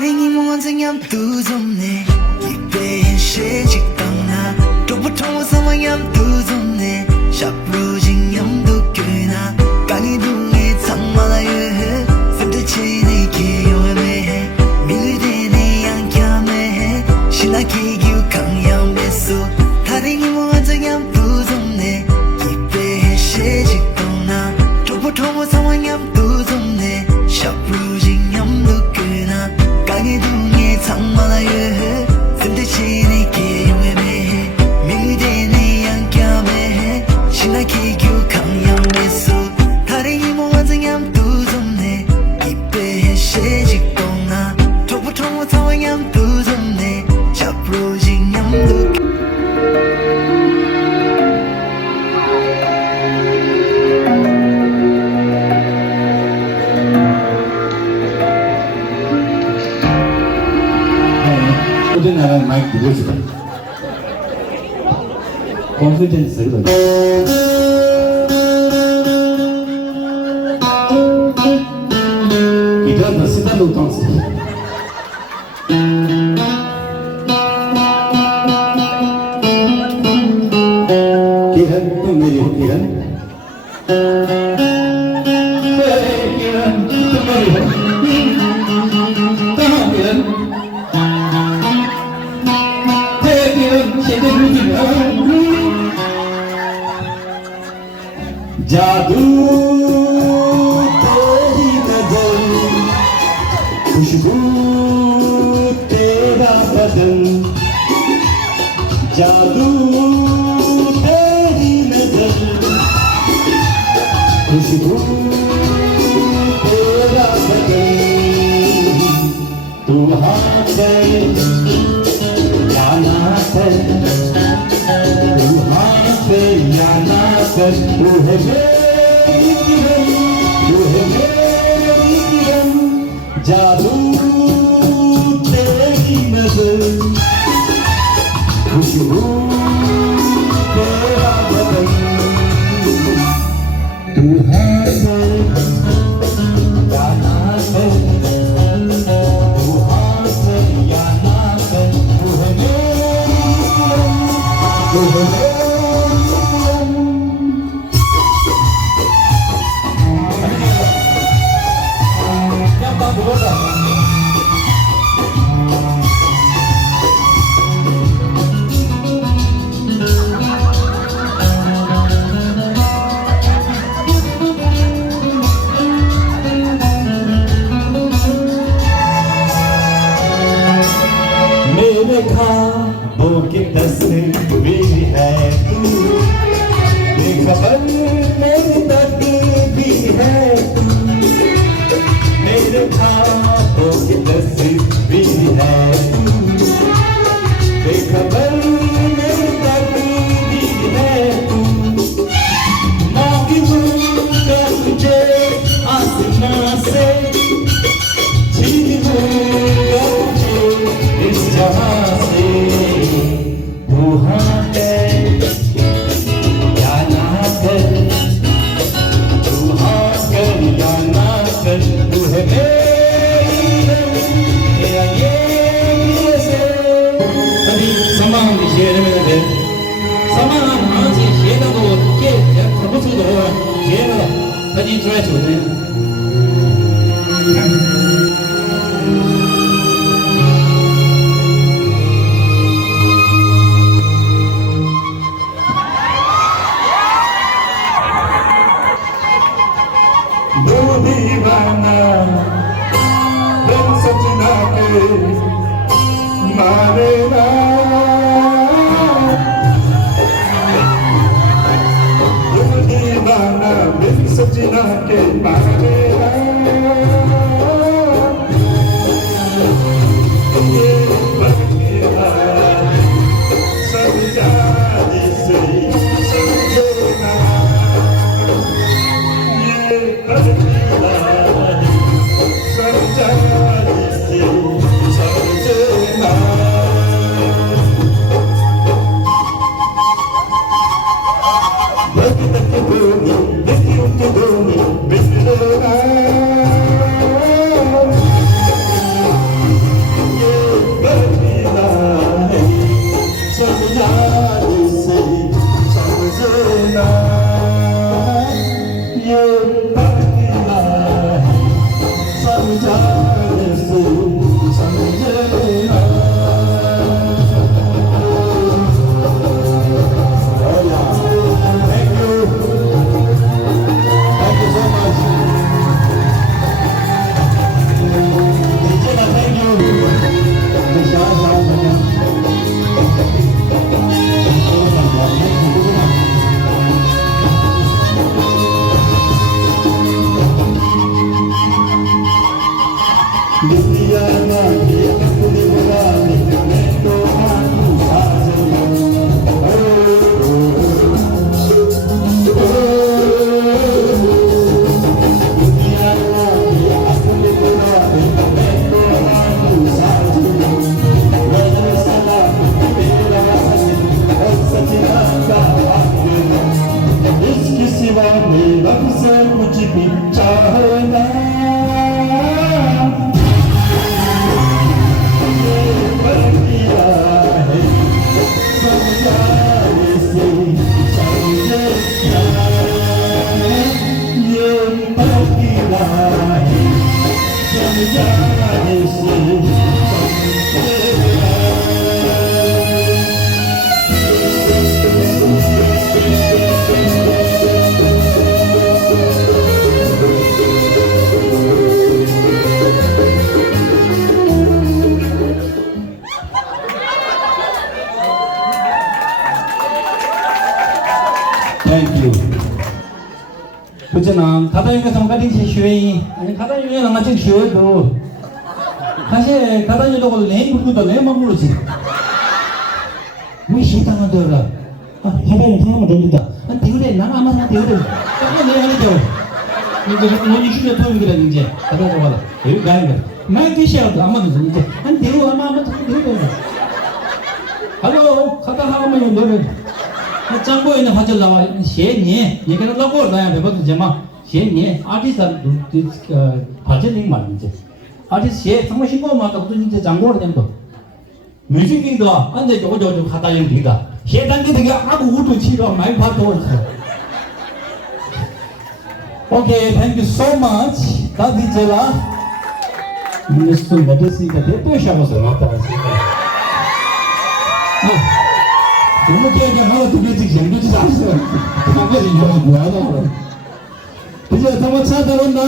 다행히 무한정염 두손네 입에 시직당나 또부터 상황염 두손네 샤프로징염도 꽤나 강이둥에 장말아요 샘들치네 기요해매 밀리대네 양캬매 신나기규 강염배수 다행히 무한정염 두손네 입에 시직당나 또부터 상황염 두손네 샤프로징염도 꽤나 강이둥에 장말아요 샘들치네 기요해매 밀리대네 양캬매 신나기규 강염배수 다행히 무한정염 두손네 입에 시직당나 또부터 상황염 두손네 샤프로징염도 어제 나랑 마이크 누구였을까? 콘서트에서 그러더니 기타도 시다도 던스 किरण तुम मेरी हो किरण किरण तुम मेरी हो कहाँ किरण जादू तेरी नजर खुशबू तेरा बदन जादू तेरी नजर खुशबू तेरा बदन तू हाथ या ना कर तू हाथ या ना कर तू है मेरी किरण तू है मेरी किरण जादू तेरी नजर खुशबू तेरा बदन तू हाथ या ना कर तू हाथ या ना कर तू है मेरी किरण तू है मेरी मेरे ख्वाबों की तस्वीर है तू बेखबर मेरी तकदीर है तू मेरे ख्वाबों की तस्वीर है तू बेखबर मेरी तकदीर है तू मांगूंगा तुझे आसमां से छीन लूंगा तुझे इस जहां से तू हाँ कर या ना कर तू हाँ कर या ना कर तू है मेरा ये से अभी समान शेर में है समान आज शेर को के सब कुछ तो शेर अभी ट्राई to दीवाना बिन सजना के मारेगा दीवाना बिन सजना के मारेगा ये बंदेगा सब जाने से समझेगा ये बंदेगा सब जाने से समझेगा Let's get the 그잖아. 가다 유명해서 가든지 쉬어이. 아니 가다 유명한 같이 쉬어도. 사실 가다 유명하고 내 물고도 내만 모르지. 왜 시당하더라. 아, 가다 유명하면 됩니다. 아, 대우래 나는 아마 대우래. 딱 내가 하는 대우. 이제 너희 주제 도움이 그래 이제 가다 좋아라. 여기 가는 거. 말 계시야도 아마 이제 한 대우 아마 대우. Hello, 가다 하면 너를 장고에는 화절 나와 시에 얘가 나고 나야 배워도 되마 시에 아티스트 화절링 말이지 아티스트 시에 정말 신고 맞다 또 이제 장고를 된거 뮤직인도 안돼 저거 가다 연기다 시에 단계 되게 아무 우도 치료 많이 받고 있어 Okay, thank you so much. 다 디제라 미스터 메디슨가 대표셔서 나타났습니다. 너무 깨끗하고 두 개씩 정도지 않았어. 한 개씩 이거 뭐하다고. 이제 정말 차 들어온다.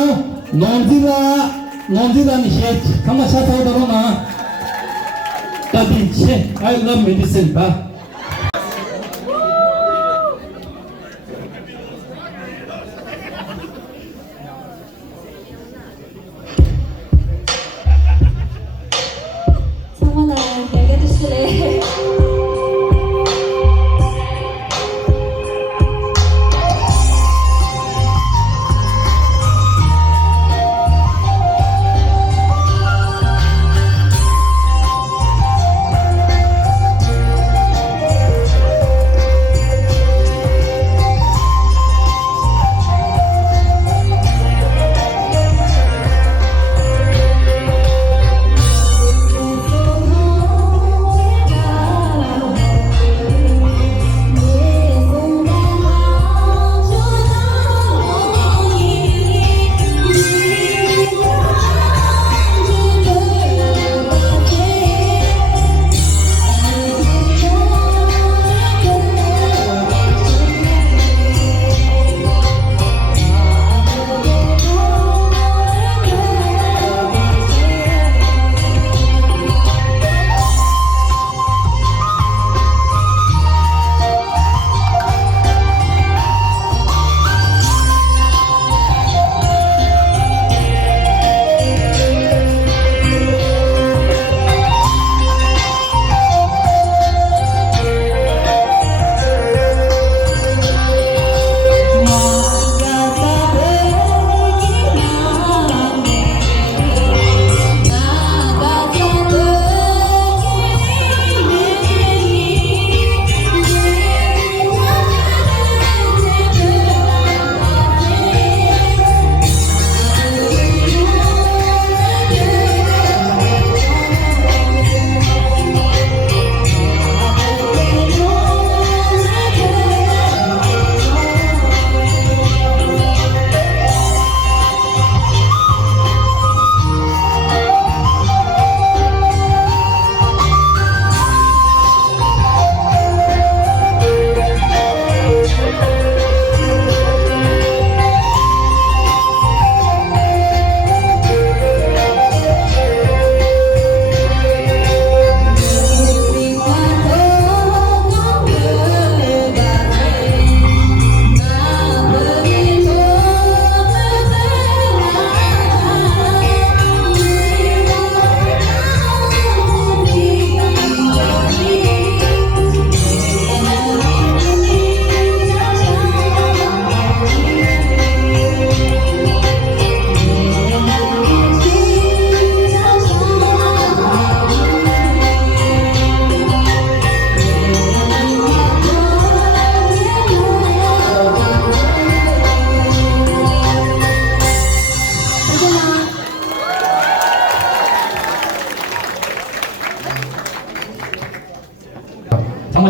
논지라는 셋. 정말 차 타고 들어오나. 따뜻해. I love medicine. 봐. 성원아, 얘기해 주실래?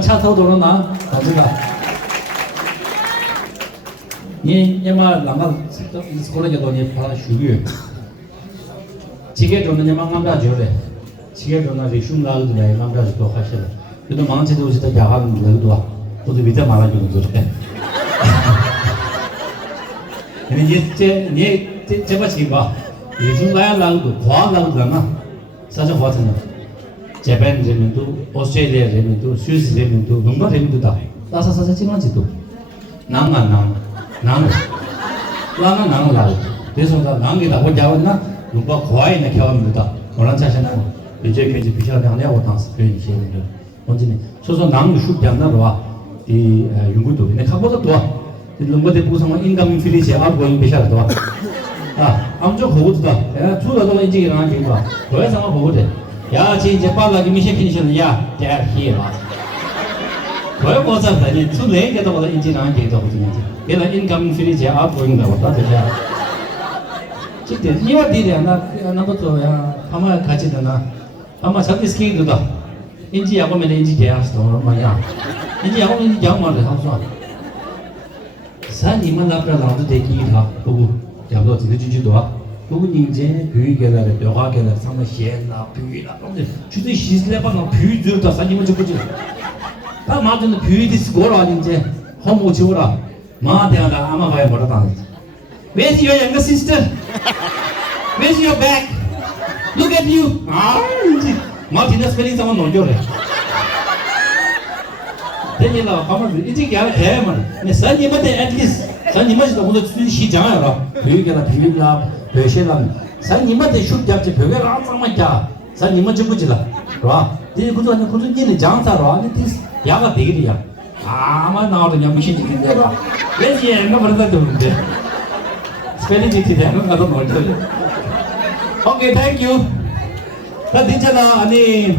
차 타고 들어오나? 가져가. 얘만 남아 스콜레게 돈이 파 슈규. 지게 돈은 얘만 남자 줘래. 지게 돈은 리슈 나도 내 남자 줘 하셔. 그래도 망치도 오시다 야하는 거도 와. 또도 밑에 말아주고 그래. 근데 얘 제가 지금 봐. 리슈 나야 나도 과학 나도 가나. 사자 과학나. 재팬 레멘도, 오스트레일리아 레멘도, 스위스 레멘도, 농가 레멘도 다. 따사사사 찍어지도. 낭만. 라나 나는 라 그래서 나 남기다 혼자왔나 누가 고아이나 경험입니다 그런 자신은 이제 괜히 비셔는 안 하고 당스 그런 시행을 언제는 소소 남이 슈병나로 와이 연구도 근데 가보다 또 lumba 부상은 인감 필리지 하고 있는 비셔도 아 아무저 거기다 야 주로도 인지 일어나 게봐 왜 상황 보거든 야 이제 빨라게 미시키시는 야 대히라 왜 뭐잖아 니 주내게도 보다 인지 일어나 게도 거든요 얘가 인감 필리지 하고 있는 거 같다 자 진짜 이와 뒤에 나도 야 아마 같이 되나 아마 저기 스케이트다 인지 야고면 인지 개야스도 말이야 인지 야고면 인지 야고만 하고 산이만 나쁘다도 되기라 보고 야도 지지지도 보고 이제 büyügeler 벼가게ler 상당히 시엔나 büyü라 근데 주도 시슬레바나 büyü들다 산이만 죽지 다 맞는 büyü디스 거라 이제 호모 지오라 마대가 아마 가야 뭐라다 Where's your younger sister? Where's your bag? Look at you. 아, 이제 마티나 스펠링 상황 놀려래. 대니라 가만 이제 걔가 대만. 네 산이한테 at least 산이한테 오늘 시장이라. 비교가 비교가 배셔라. 산이한테 슛 잡지 벽에라 한방만 자. 산이만 죽지라. 봐. 네 그도 아니 그도 니네 장사로 아니 디 야가 되기리야. 아마 나오더냐 미신인데 봐. 왠지 얘가 버릇다 되는데. 스펠링 되는 거도 놀려래. Okay, thank you. 나 진짜나 아니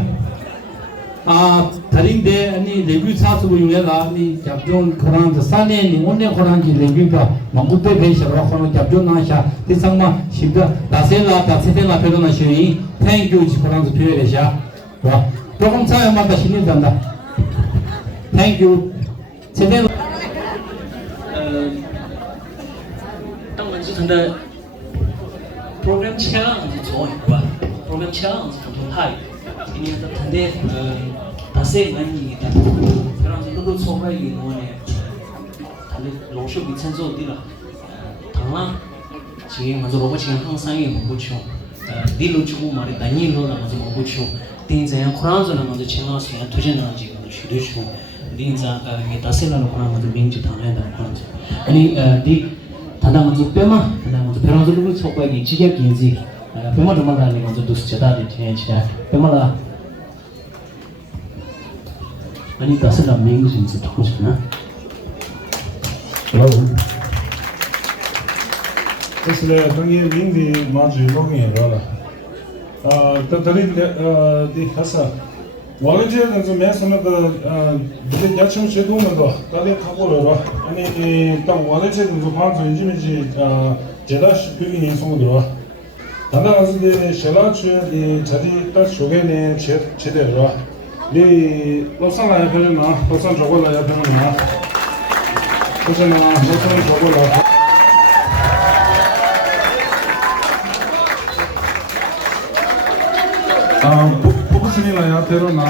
다른데 아니 레뷰 사서고 유래가 아니 잡존 그런 산에니 오늘 그런 게 레뷰가 망고대 배셔로 그런 잡존 나샤 대상마 심다 다셀라 다세텔라 페로나 시이 thank you 지 그런 거 표현해샤 와 조금 차이마다 신이 된다 thank you 제대로 当然是真的 program challenge 做一关 program challenge 很多态今年的团队大赛门里的非常多错怪一多呢他的龙秀比参做的了当然지금 먼저 로봇 지금 항상이 먹고죠 딜로 주고 말이 다니로 나머지 먹고죠 딘자야 코란조나 먼저 채널스에 도전하는 지금 주도죠 딘자 이 다세라로 코란 먼저 민주 당해다 코란조 아니 디 단다 먼저 빼마 단다 먼저 베란조로 속과기 지게긴지 빼마 좀 말하니 먼저 두스자다리 제치다 빼마라 아니 다세라 민주 진짜 좋으시나 इसलिए तो ये लिंगी माजी लोग हैं वाला तो तरी दी हसा वॉलेंटियर तो मैं सुना तो ये याचम से दो में तो ताले खाको लो अने तो वॉलेंटियर तो पांच इंजी में जी जेला शिपिंग नहीं सोंग दो दादा आजु दे शेला चुए दे 자리 딱 쇼게네 제대로 네 로산 라야 되나 로산 저거 라야 되나 그래서 로산 저거 라 포커스니라 야테로 나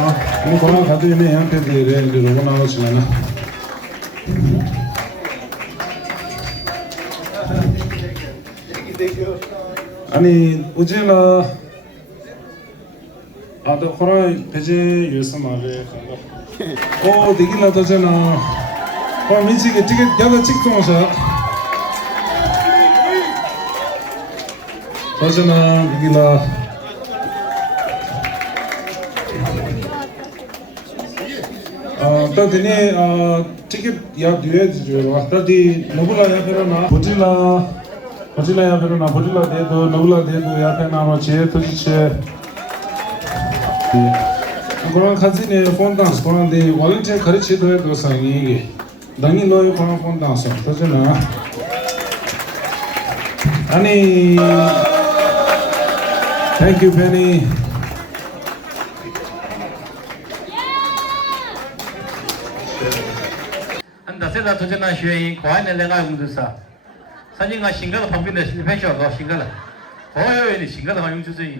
뭐 거나 가드네 한테 데레 로고 나오시나 아니 우제라 아도 코라 베제 요스마레 오 되길라 도잖아 와 미치게 티켓 야가 찍통사 도잖아 되길라 तदिने टिकट या दिए जो तदि नबुला या फिर ना बुजिला या फिर ना बुजिला दे दो नबुला दे दो या फिर ना चे तो चे कोन खाजी ने फोन डांस कोन दे वॉलंटियर खरी चे दो संगी दंगी लो कोन फोन डांस तो जना अनि thank you Penney 다세라 도전한 시행이 과연에 내가 용두사 사진가 신가가 방편에 실패셔도 신가라 고요히 신가가 용주세요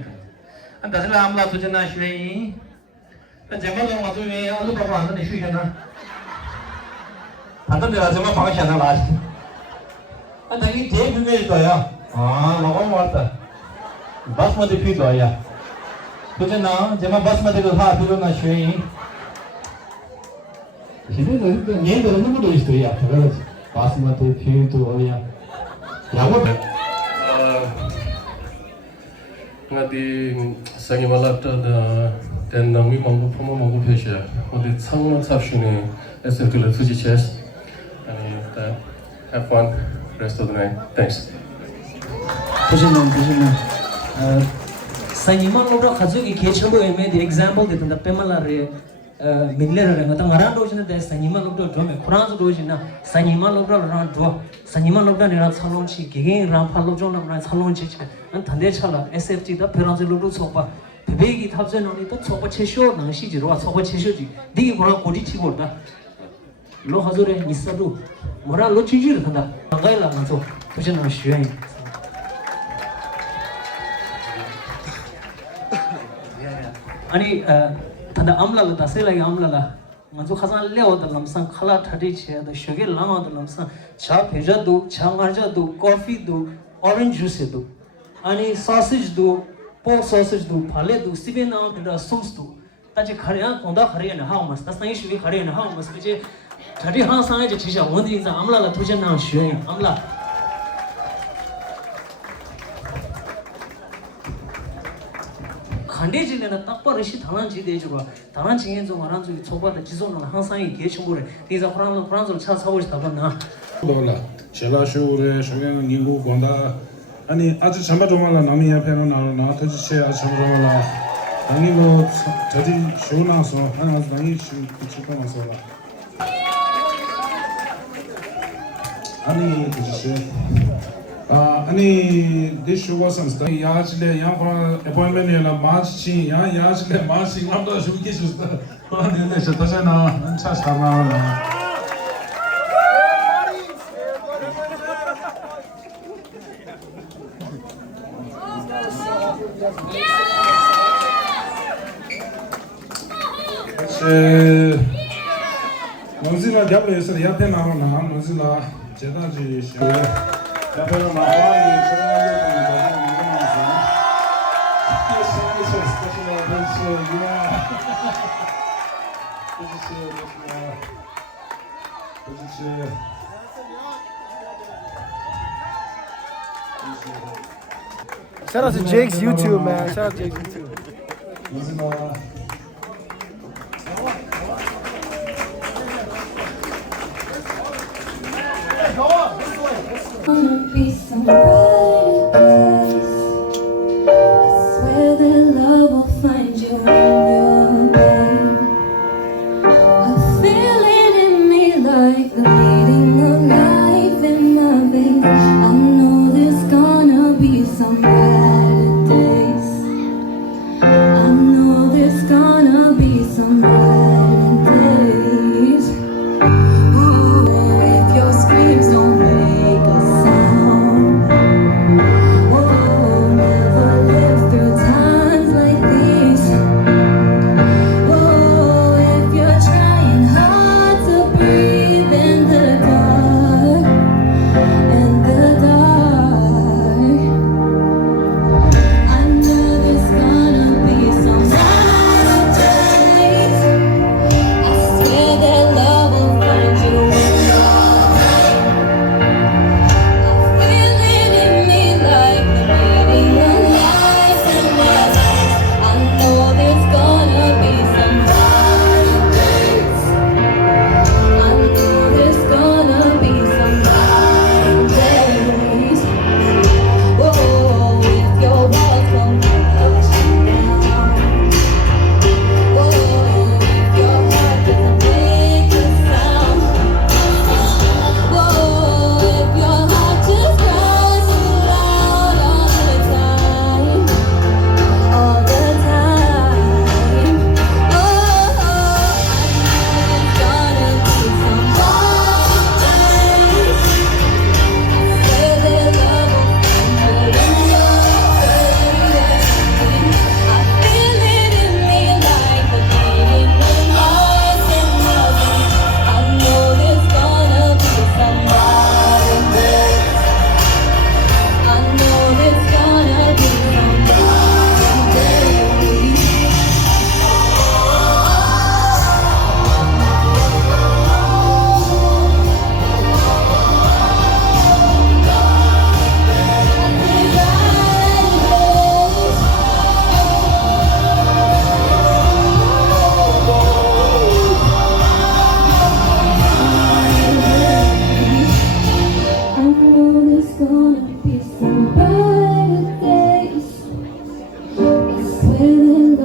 안 다세라 아무나 도전한 시행이 나 제마도 맞으면 아주 바로 안 되는 쉬잖아 반대로 하지만 방식 하나 라 안 당이 제일 중요할 거야 아 너무 맞다 바스마티 필요야 도전나 제마 바스마티도 다 필요나 시행이 얘네들 누구도 있어요. 바스마티 필도 오야. 라고 ngati sangi malata da den nami mangu phomo mangu phesha odi changma chapshune SFT la thuji chess and have fun rest of the night. Thanks. 보시면 사이만 로라 가족이 개천도 에메디 example 되던다 페말라레 밀레라레 가다 마란도시네 데 사이만 로도 드메 쿠란스 도시나 사이만 로라랑 도 사이만 로다네라 살론치 게게 람팔로존랑 살론치 안 단데 차라 SFT 다 페란스 로도 소파 베베기 탑전원이 또 소파 체쇼 나시지로 소파 체쇼지 디기 보라 고디 치고다 로 하조레 니사도 모라 로 치지르 탄다 가이라 나서 보시나 쉬어요 아니 단다 암라가 다세라기 암라라 먼저 가산 레오다 람상 칼라 타디치야 더 슈게 랑아다 람상 차 페자도 차마자도 커피도 오렌지 주스도 아니 소시지도 포 소시지도 팔레도 시베나도 소스도 ताजे खरिया कोंदा खरिया ना how मस तसई शुवी खरिया ना how मस के ठडी हां सांगे जे छिशा वंदी जा अमला ला तुजे ना शुए अमला खंडे जिले ना तक पर ऋषि थाना जी दे जुवा थाना जी जो मारान जो छोबा द जिसो ना हां सांगे के छुरे तीजा France 차 사고지 다봤나 돌라 젤라쇼레 쇼양 닝고 건다 아니 아주 잠바도말라 남이 앞에는 나 터지체 아주 잠바도말라 아니 뭐 저기 쇼나서 하나 많이 치고 나서 아니 터지체 아니 this show was some 야질레 양파 appointment이나 마치 야질레 마치 남도 쇼기 좋다 아니 근데 저 다시나 난차 사나 Mozilla diablo ese ya te na Mozilla 제다지 쇼 야페로 마와이 저런데 Shout out to Jake's YouTube, man. Shout out to Jake's YouTube. Wanna be some brighter days. I swear that love will find you in your pain. I feel it in me like the beating of life in my veins. I know there's gonna be some brighter days. I know there's gonna be some brighter days. Ooh, if your screams don't make a sound,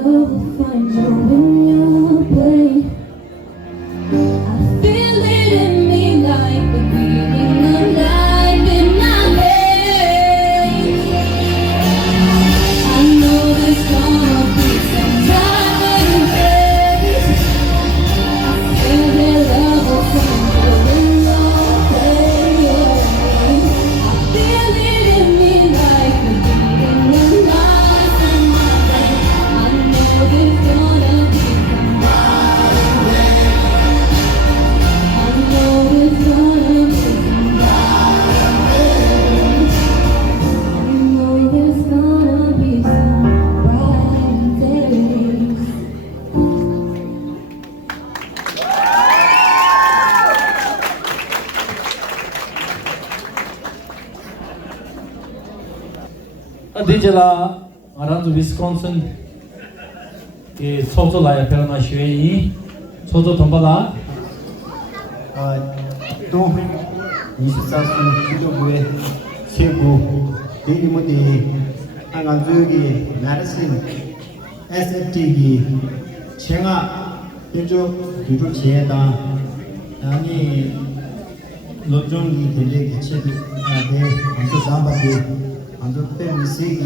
love will find you when you play. I feel it in me like the beating of life in my veins. I know there's gonna be some time days. I feel that love will find you when you play. I feel it in me like the beating of life in my veins. I know there's gonna be some time days. I know there's gonna be some time days. I know there's gonna be some bright days. 디젤라 아란주 위스콘신 이 소조라야 베르나 쉐이 소조 돈바라 또 24분 기도부에 세부 대리모디 한강주역이 Madison SFT 제가 현재 유로 지혜다 아니 노정이 되게 개체도 네 안도 잠바데 안도 때미세기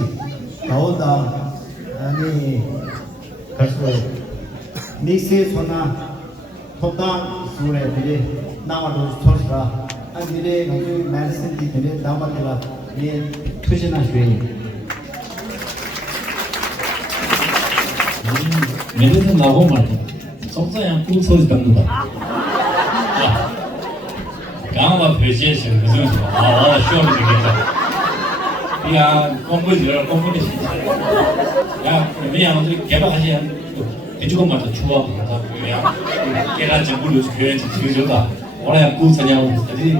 가오다 아니 가서 니세 소나 토당 수레들이 나와도 소스라 아니래 그 Madison 디들이 나와들라 네 투신한 주의 메르는 나고 말고 속자양 꿀 소리 듣는 거 강화 배제시 무슨 아 시원히 되겠다 야 공부지라 공부지 야 그냥 우리 개발하지 해주고 말도 추워 야 걔가 정부를 교회에서 지어줘다 오늘 구사냐고 어디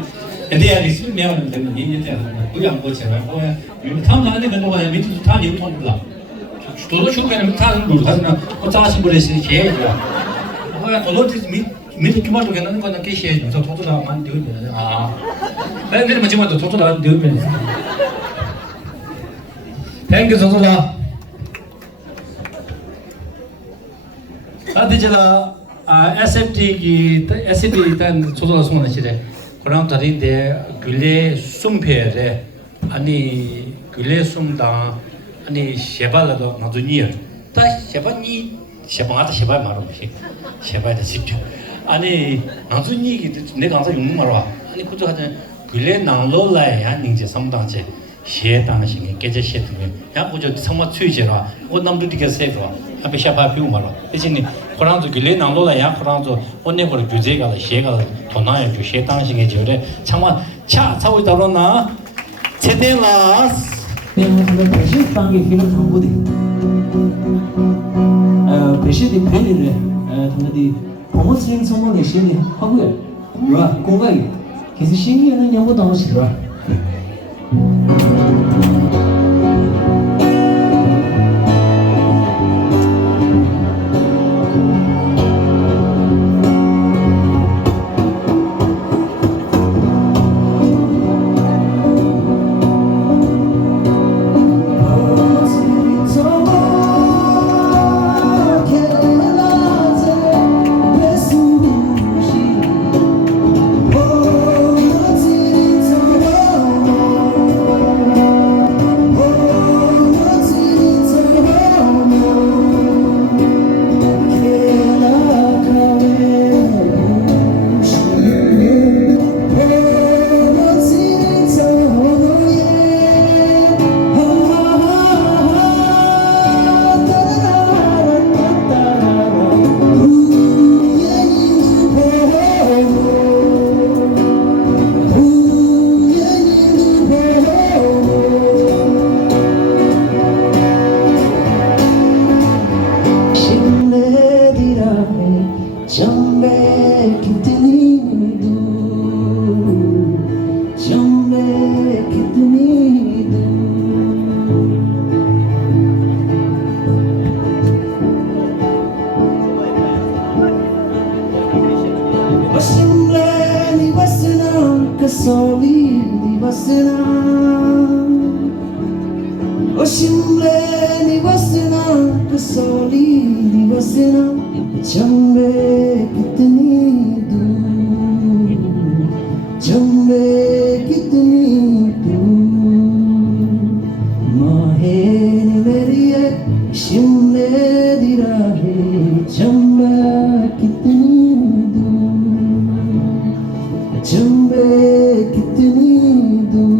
애들이 있으면 내가 되는 인연이야 그게 안 보잖아 뭐야 이거 다음 안에 그런 거야 밑에 다 이거 통 몰라 저도 쇼크에는 타는 거 가서는 어쩌하신 분이 제일이야 뭐야 저도 밑에 주말도 괜찮은 거는 계시해 저 도도다 만 되면 아 내가 지금 도도다 되면 땡큐 도도다 아디젤라 SFT 일단 조조가 숨는 시대 그럼 다른데 근래 숨패래 아니 근래 숨다 아니 셰발라도 나중에 다 셰발이 셰방하다 셰발 말로 시 셰발다 집중 아니 나중에 내가 항상 용문 말아 아니 그저 하자 근래 나로라야 닝제 상당제 셰당신이 깨제 셰등에 야 그저 정말 추이제라 그 남도 되게 세고 앞에 셰발 피우 말아 대신에 그런도 근래 나로라야 그런도 오늘 그 규제가 셰가 도나야 주 셰당신이 저래 정말 차 차고 있다로나 제대라스 내가 배신 땅에 기는 당고디 배신이 배리래 당고디 promotion 소문에 신이 하고요 라 공가이 계속 신이는 영어 나오 싫어 Oshimle ni wasina kasoli बसना चंबे कितनी दूर चंबे कितनी दूर माहे मेरी शिमले दी राहे चंबे कितनी दूर चंबे कितनी दूर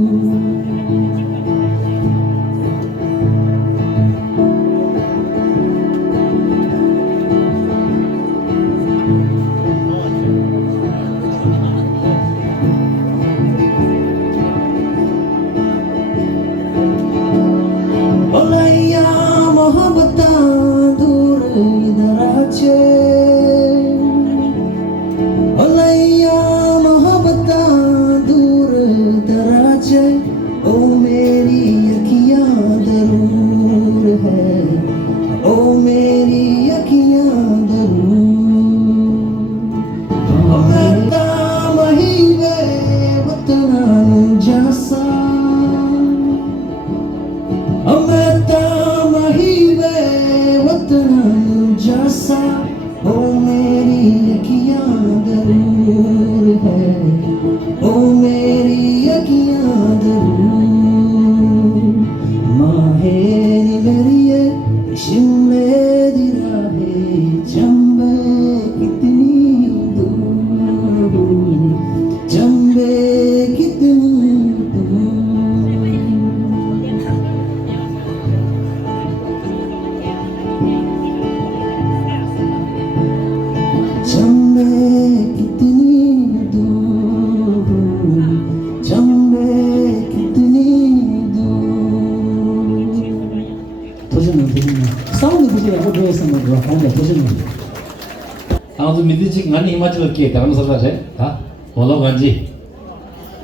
아무도 믿으지 난 이마저를 기에 다른 사람들 다 뭐로 간지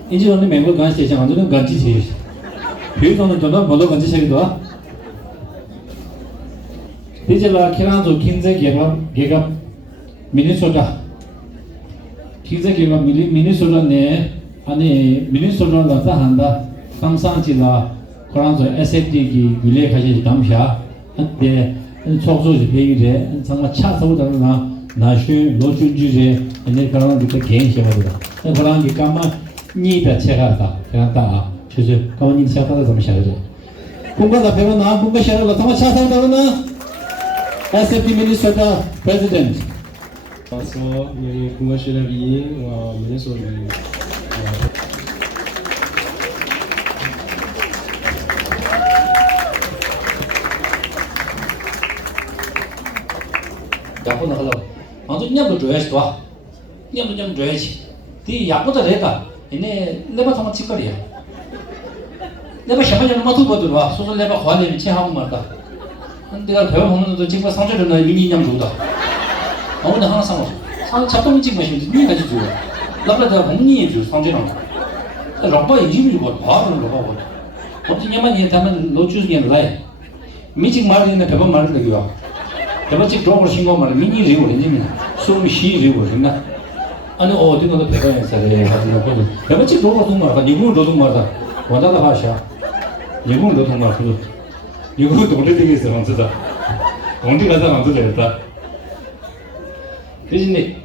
이제 오늘 멤버 간지 제가 완전히 간지 제일 비도는 저는 뭐로 간지 제일도 이제라 키란도 긴제 개가 미니소타 긴제 개가 미니소타네 아니 미니소타가 한다 감상지라 그런서 SFT 기 윌레 가지 감샤 한때 속소지 배기래 정말 차서우다나 나슈 노주주제 아니 그런 게 개인시거든. 그런 게 까마 니다 체가다. 그런다.就是高你下到怎么下的？公告的陪伴拿，公告下来了，他们下上到了呢。SFT Minnesota President。说你公告下来里，我没说你。然后呢，好了。먼저 냠도 줘야지 또. 냠도 좀 줘야지. 네 약보다 내가 얘네 내가 정말 찌꺼리야. 내가 샤바냐는 맛도 보더라. 와. 소설 내가 관리는 체하고 말다. 내가 배워 먹는 것도 지금 상처를 나 이미 냠 줘다. 어머니 하나 상어. 상 잡동이 찍고 싶은데 니 가지 줘. 나보다 먹니 줘 상처랑. 럭바 이집이 주고 바로 럭바 보. 어떤 냐만 얘 다면 노주스게 라이. 미직 말이네 배번 말을 되기와. 대박집 드롭을 신고 말은 미니 리고 렌즈미나 숨이 시 리고 있나 아니 어디 가서 배가에 살에 가지고 거기 대박집 드롭을 동 말까 니군 도동 말다 원자다 하샤 니군 도동 말 그거 니군 동네 되게 있어 먼저다 어디 가서 먼저 됐다 그지니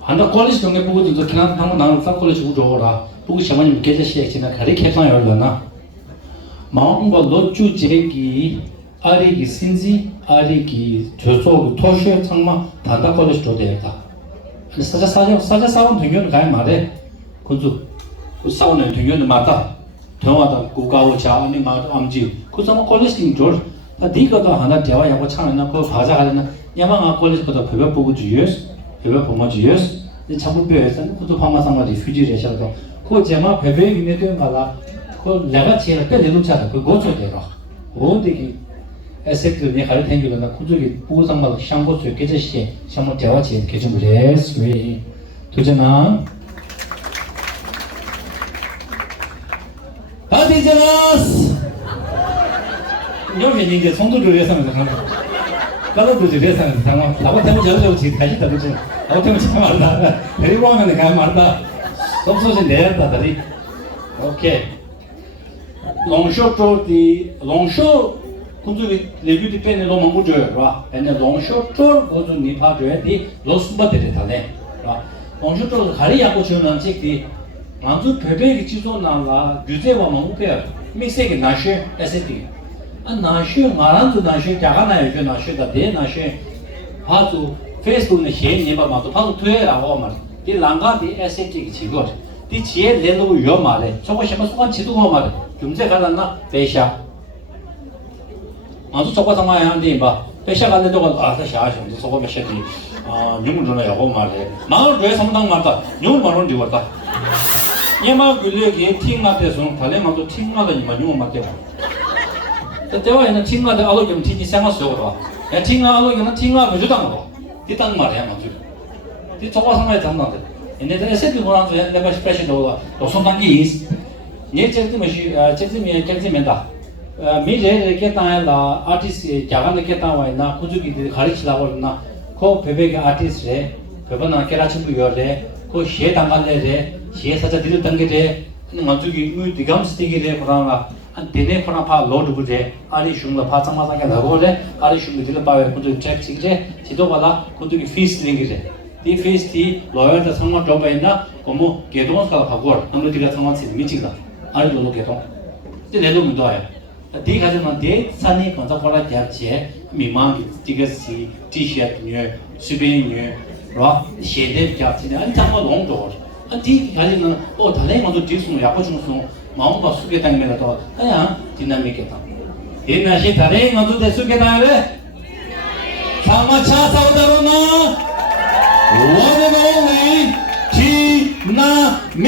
한다 콜리지 동네 보고 또 그냥 한번 나는 딱 콜리지 우줘라 보고 샤마님 계좌 시에 지나 가리 캡상 열려나 마음과 로주 제기 아리기 신지 아리기 저쪽 토시에 정말 단다 콜레스테롤 되겠다. 사자 싸움 등교는 가야 말해. 그저 싸우는 등교는 맞다. 대화다 고가오 자니 말 암지. 그 정말 콜레스테롤 다 네가도 하나 대화 야고 창나 그 바자 하려나 야망아 콜레스테롤 배배 보고 주여스. 배배 보마 주여스. 이 자꾸 배에서 그도 방마상마디 휴지를 해셔도 그 제마 배배 위에 된 거라. 그 내가 제일 때 내놓자다. 그 고쳐 되라. 어디기 SFT에 가려 탱기로나 구조기 보상마다 샹고스 계제시 샹모 대화지 개정부레스 왜 도전아 바티자스 여기 이제 성도를 위해서는 가는 가로도를 위해서는 상황 나고 때문에 저도 지금 다시 다 그죠 나고 때문에 참 말다 데리고 하면 가 말다 없어진 내렸다 다리 오케이 롱쇼 프로디 롱쇼 군주의 레뷰디 빼는 너무 못 줘요, 봐. 근데 롱쇼 쪽 고주 니 파줘야 돼. 로스바들이 다네, 봐. 롱쇼 쪽 가리 양고 주는 찍디. 만주 베베기 지도 나라 규제와 망고페 미세게 나셔 SFT. 안 나셔 마란도 나셔 자가나요 저 나셔다 대 나셔. 하도 페이스북에 写你把嘛都跑推了我嘛。이 랑가디 SFT 지고. 이 지에 렌도 요 말에. 저거什么수관 지도 거 말에. 경제 가라나 배샤. 아주 저거 상황에 한데 봐. 배샤 가는 동안 아, 다 샤샤. 저거 몇 샤디. 용을 전에 하고 말해. 마을 왜 상당 말다. 용을 말은 뒤웠다. 얘만 그게 팀마대서 달래만도 팀마다니만 용을 맞게 봐. 때와에는 팀마다 알고 좀 팀이 생각했어 봐. 야 팀마 알고 좀 팀마 그주당 거. 이딴 말이야 맞죠. 이 저거 상황에 담는데. 근데 SFT 보란 줄 내가 스페셜로 또 손단기 있. 얘 제품이 제품이다. 미래에 개탄라 아티스트 자간의 개탄와이나 구주기들 가르치라고 그러나 그 베베게 아티스트에 그거는 깨라친구 요래 그 시에 당갈래래 시에 사자 들을 당게래 만주기 의디감스티기래 그러나 한 대내 코나파 로드부제 아리 슝라 파창마상게 나고래 아리 슝이 들을 바에 구주 책직제 지도발라 구주기 피스링이래 이 피스티 로열다 상마 줘봐있나 como 개동사가 하고 아무리가 상마치 미치다 아리 로도 개동 이제 내도 문도야 디 가지만 데 산이 건서 거라 잡지에 미망 디게시 티셔츠 뉴 수빈 뉴 라 셰데 잡지에 안 잡아 롱도 디 가지는 달래만도 뒤숨 약고 중숨 마음과 수게 당면도 그냥 디나믹이다 이나시 달래만도 대 수게 당래 사마차 사우다로나 one and only 디나믹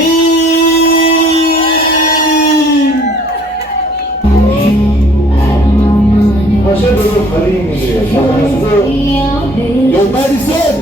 Yo, Madison!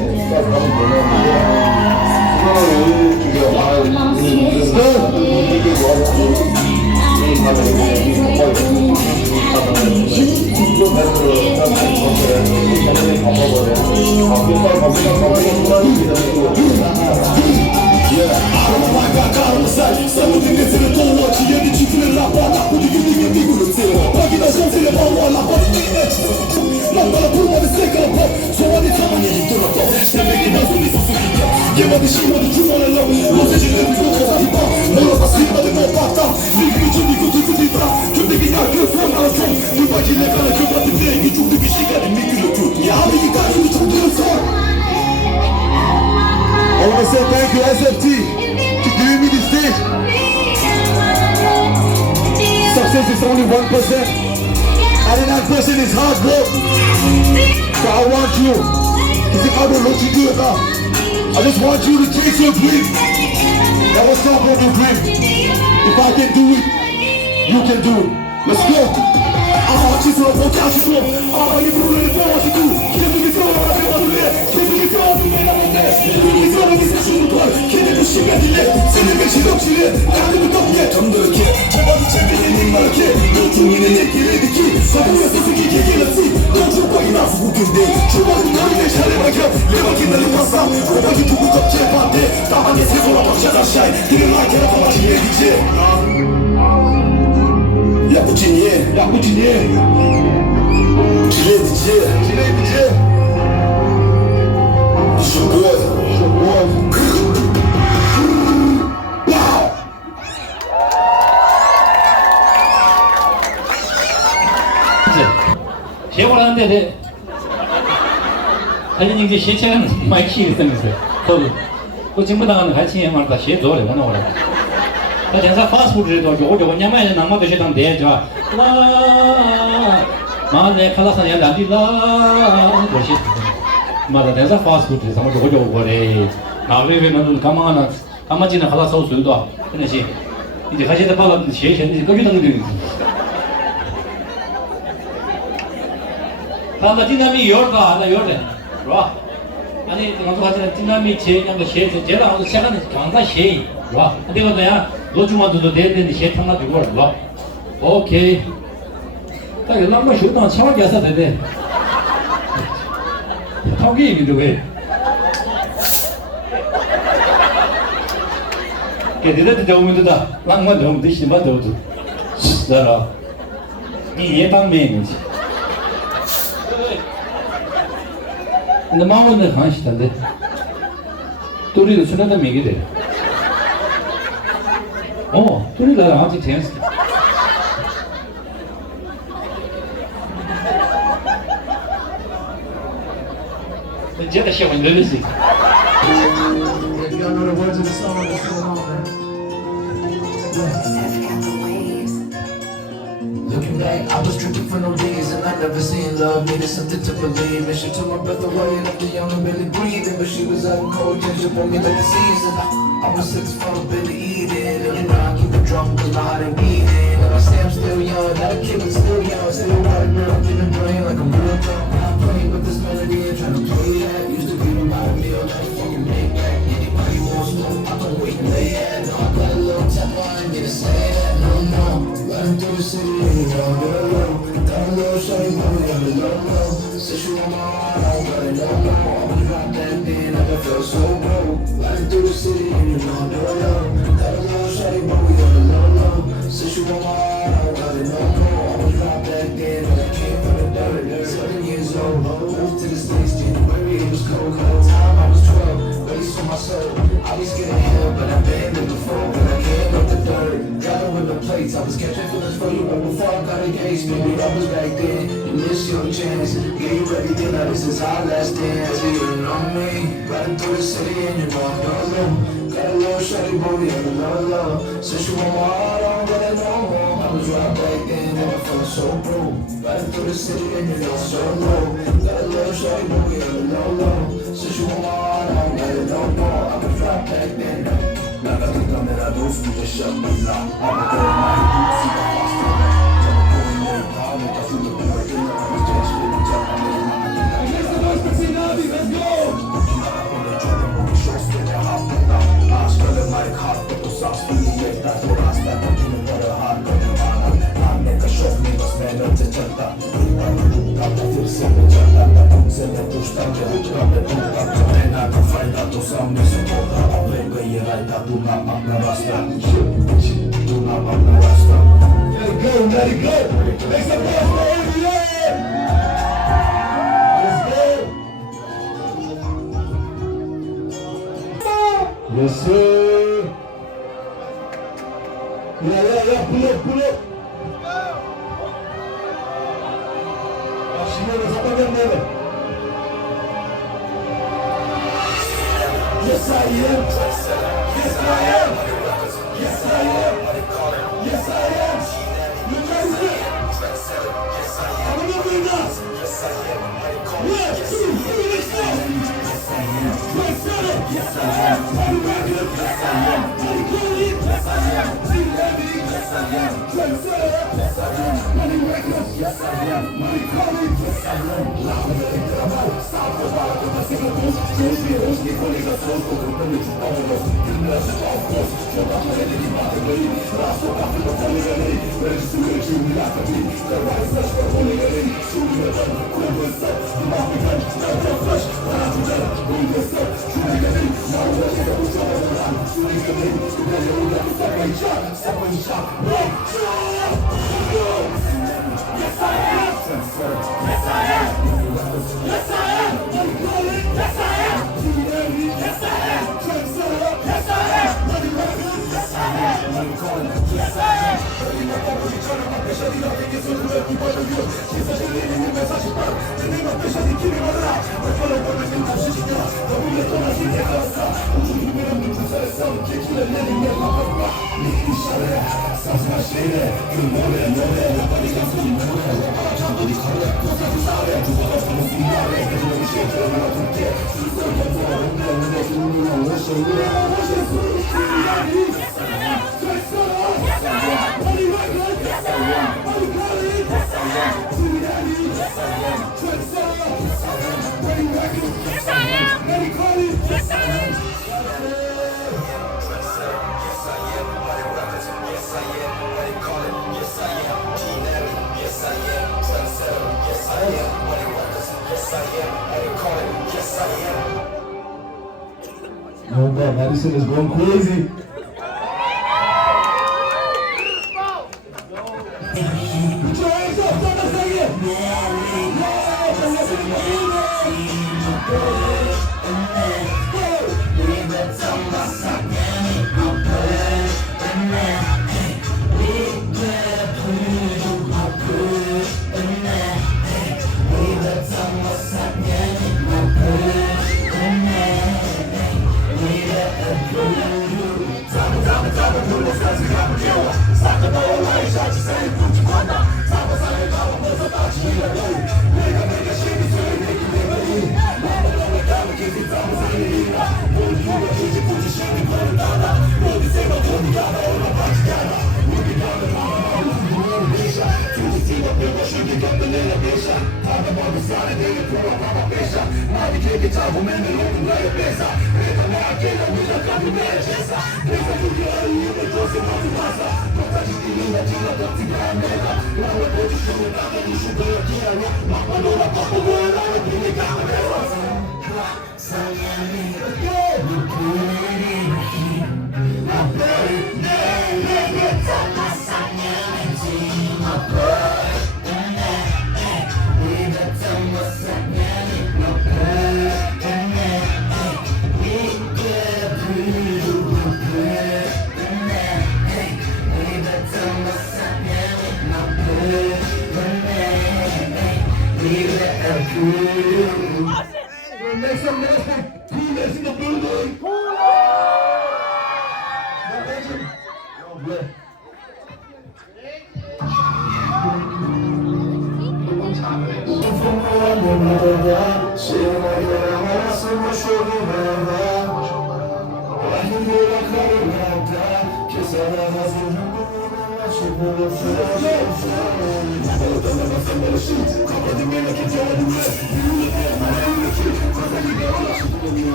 I want to say thank you, SFT, for giving me the stage. Success is only 1%, and that person is hard work. So I want you, because if I don't let you do it now, I just want you to chase your dream. Never stop on your dream. If I can do it, you can do it. Let's go. I want you to walk out your door. I want you to really know what to do. Give me the floor, I want to live. Give me the floor, I want to live. Give me the floor, I want to live. Give me the shit, I want to live. Send me the shit, I want to live. I want to go get them to the kid. I want to check it in my kid. Don't you mean it, get it, the kid. So I'm going to say, get it, let's see. Don't you worry enough for good day. You want to know it, shall I make up? Live again, the little son. I want you to look up, check out there. Stop on this hill, I'm going to shine. Didn't like it, I'm going to get it. 야구진이에 지레디제 슈굿 제보를 하는데 할린 이제 시체는 많이 키우겠다면서요. 그 전부 다 같이 말다 시도래 오늘 오래. 그래서 파스포트도 오고 냐마에 남아도 시당 대죠. 라 마네 칼라산에 난디라 그것이 맞아. 그래서 파스포트 상으로 오고 거래. 나베베는 가만하나 가만지는 칼라서 술도 그렇지. 이제 가시다 봐도 시체는 거기 당는 다음에 디나미 열가 하나 열래. 와. 아니 먼저 가지는 디나미 제양도 제가 먼저 시작하는 강사 시. 와. 내가 뭐야? 노주만도 내는데 시 탕나 주고 와. 오케이. 딱 연락만 쉬었다 차가 가서 되네. 타기 이거 왜? 걔들한테 좋으면 다 랑만 좀 드시면 돼도. 나라. 이 예방매이지. 근데 마음은 강하시던데. 둘이도 순하다 얘기래. 둘이 나랑 아직 재밌어. 진짜 시험을 늘렸어. If y'all know the words of the song, let's go on, man. Looking back, I was tripping for no reason. I never seen love, needed something to believe in. She took my breath away, left the young and barely breathing. But she was out in cold, she pulled me like the season. I was 6 foot, barely eating. And now I keep it drunk, cause my heart ain't beating. And I say I'm still young, that kid was still young. Still white girl, didn't brain like a real drum. I'm playing with this melody and trying to play that. Used to be about a meal, now fucking make back. Anybody wants smoke, I can wait and lay at. No, I got a little temper, I ain't gonna say that. No. Running through the city, you know, got a little shawty, but we got a low. Said she want my heart, I don't got it, no. I was right that day, never felt so broke. Running through the city, you know, got a little shawty, but we got a low. Said she want my heart, I don't got it, no. I was right back then, I came from the dirt. 7 years old, moved to the States, January, it was cold. Time I was 12, ready for my soul. I was getting hell, but I've been there before. When I came up the dirt, driving with the plates, I was catching feelings for you, but before I got engaged, maybe I was back then. You missed your chance, gave you everything, now this is our last dance. You don't know me, riding through the city and you know I'm low. Got a little shawty booty and a low. Since you want my heart, I don't got it no more. I was right back then, never felt so broke. Riding through the city and you know so low. Got a little shawty booty and a low. Since you want my heart, I don't got it no more. I was right back then. Nakatuka mera dost mujhe shab mila. Ab kare my boots in the pasta. Jab koi nahi tha, main kasi mein bhar ke na just with jab mila. Let's go, let's go. आजकल हमारे हाथ पे तो सांस भी नहीं लेता तो रास्ता कभी न पर हार करने वाला आने का शौक नहीं बस मेहनत से चलता डूबता तो फिर से मैं चलता मैं तुमसे मैं पूछता मैं रुकता मैं टूटता तुम्हें ना का फायदा तो सामने से होता अब रह गई ये रायता तू ना अपना रास्ता तू ना अपना रास्ता let it go make some noise for India yes sir. Yeah, pull up. Shimona, zapomniałem never. Yes I am. Yes I am. Yes I am. Yes I am. You guys here? I'm a little bit nuts. Yes I am. 1, 2, 3, let's go. Yes I am. Yes I am. I'm ready. Yes I am. I'm ready. Yes I am. I'm ready. Yes I am. Yes I am. Money records. Yes I am. Money calling. Yes I am. Loud and trabalho. Salve o barco da segurança. Seus virus de coligação com o compromisso poderoso. Criança de alcance. Joga a parede de bateria. Braço da fila poligaria. Presidente humilhado de. The rise of the poligaria. Subida. Convenção. Marcante. Tanto flash. Para a convenção. Poligaria. Não é que eu sou adorado. Poligaria. Yes I am. Yes I am. Yes I am. Yes I am. Yes I am. Yes I am. Yes I am. Yes I am. Oh God, Madison is going crazy. Put your hands up, Make some noise for coolness in the building.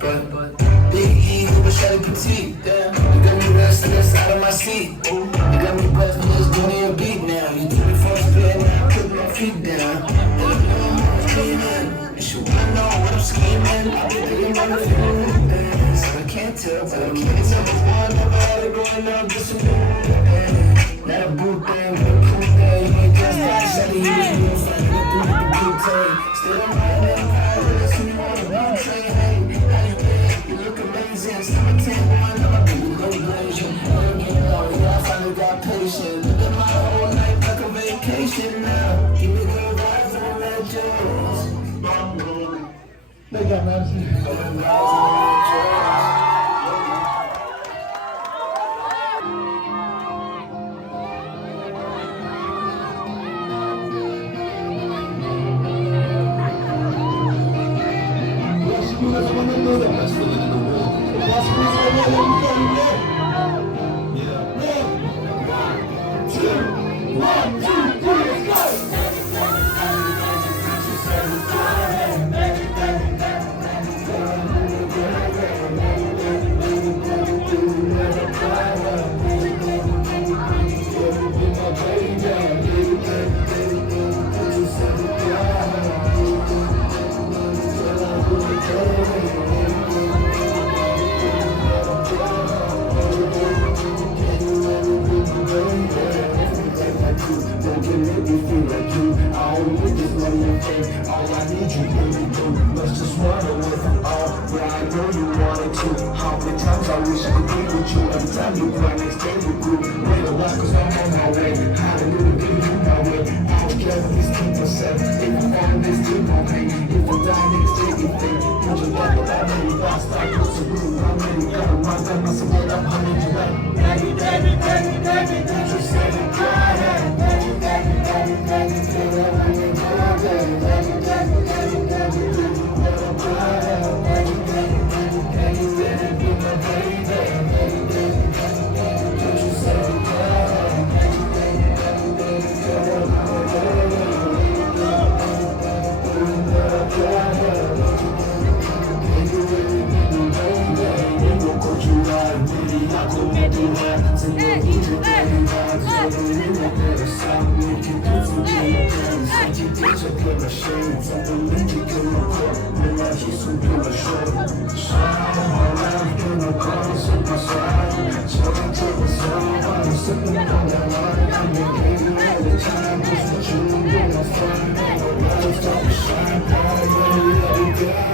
But big E, but Shelly petite, damn. You got me resting inside of my seat. Ooh, you got me breathless, doing your beat now. You took me for a spin, now I put my feet down. And she wanna know what I'm scheming. I've been doing my feeling. So I can't tell, but I can't tell the one never had it growing up, just a new. Not a boo thing, but a cool thing. You ain't just that Shelly, you was real funny. You threw the big tank. Still I'm riding in Paris, you wanna run train, hey. You look amazing, summer 10-1, I'ma be the great glacier. I finally got patient. Look at my whole night like a vacation now. Give me good vibes and red jewels. They got Madison. All I need you, baby, do. Let's just run away from all. Yeah, I know you wanna too. How many times I wish I could be with you. Every time you cry, next day we grew. Wait a while, cause I'm on my way. Hallelujah, give you my way. I don't care what these people say. If I'm on this deep, I'm hanging. If I die, niggas take me thing. Put your back up, I'm ready. Boss, stop, put some room. I'm ready. Got a mind, got my support, I'm hunting you like. Baby, baby, baby, baby, don't you say it, God. Baby, baby, baby, baby, feel that when you go out there. Baby, baby, baby, baby, do you want to cry? Baby, baby, baby, can you let it be my baby? Baby, baby, baby, baby, don't you say it, God. Baby, baby, baby, baby, feel that when you go out there. Do you want to cry? Can you let it be my baby? We gon' coach you right, baby. I go make you right. Till you get your baby right. Till you get better side. Make you do some good things. Said you did your good shades. I believe you can record. When I hear some good show. Shine around in the car, super side. Talking to the sun. I'm sipping on that wine. I'm making you all the time. Just what you gonna find. Life don't shine bright. Yeah, you got it.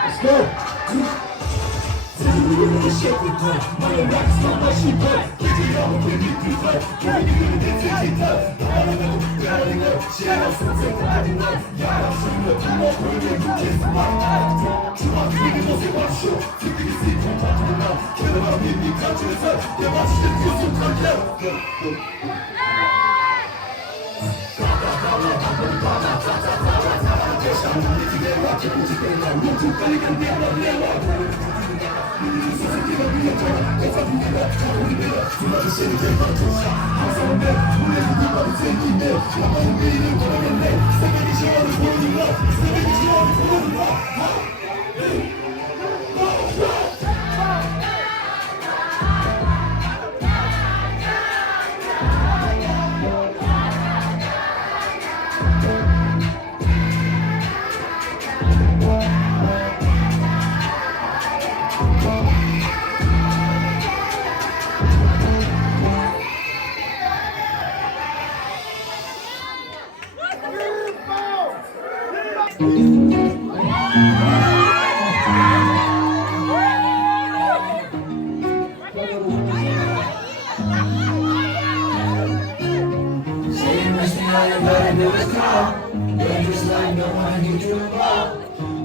Let's go.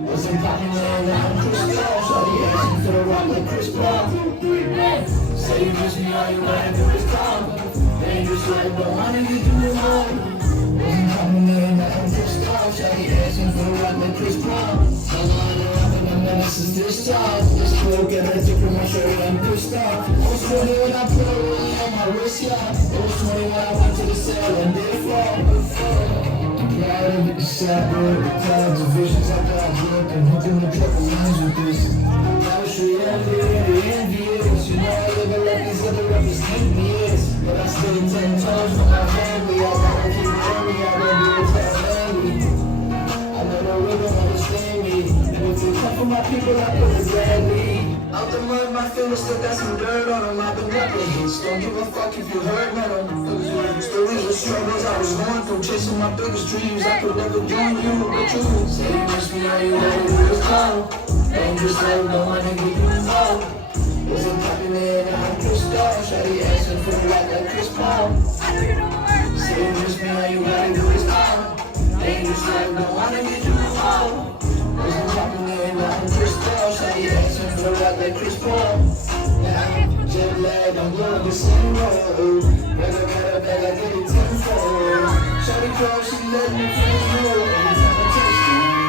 Wasn't popular around Christmas, shawty asking for the rock like Chris Brown. Say you miss me, all you wanna do is call. Dangerous life, but wanna get you alone. Wasn't popular around Christmas, shawty asking for the rock like Chris Brown. I'm on the rock and I'm Madison this time. This cool, get a tip from my shirt, I'm pissed off. I was 20 when I put a rollie on my wrist, yeah. I was 20 when I went to the sale and did fall. Proud of it, decide the times of visions I got drunk and hooking the truck lines with this. Now it's your envious. You know I live a life these other rappers think me is. But I stay 10 toes for my family. I gotta keep early, I gotta do it that early. I know the real don't understand me. And if they come for my people, I put it gladly. Out the mud, my feelings still got some dirt on them. I've been rapping hits, don't give a fuck if you heard none of them. Stories of struggles I was going through, chasing my biggest dreams. I could never join you, but you say you miss me, all you wanna do is call. Dangerous life, no one to get you involved. Wasn't popular and I'm pissed off. Shawty asking for the rock like Chris Paul. Say you miss me, all you wanna do is call. Dangerous life, no one to get you involved. Wasn't popular and I'm pissed off. Shawty asking for the rock like Chris Paul. Now, jet lag, I'm going the same road. Better got a bag, I get it tenfold. Shawty call, she let me feel good. Every time I touch you.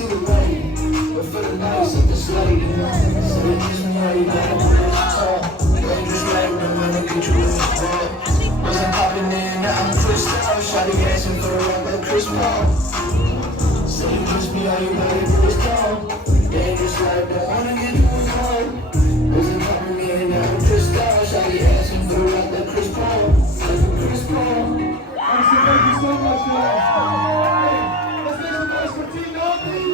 see the light. But for the nights at the slate, so they kiss me how you better do what you talk. Dangerous life, no matter get you in the spot. Wasn't popping in, now I'm twist out. Shawty asking for a rap like Chris Paul. So you kiss me how you better do what you talk. Dangerous life, don't wanna get you in the spot. Wasn't popping in, now I'm twist out. Shawty asking for a rap like Chris Paul. Like Chris Paul. Thank you so much, man. Let's make some noise for Tino, please.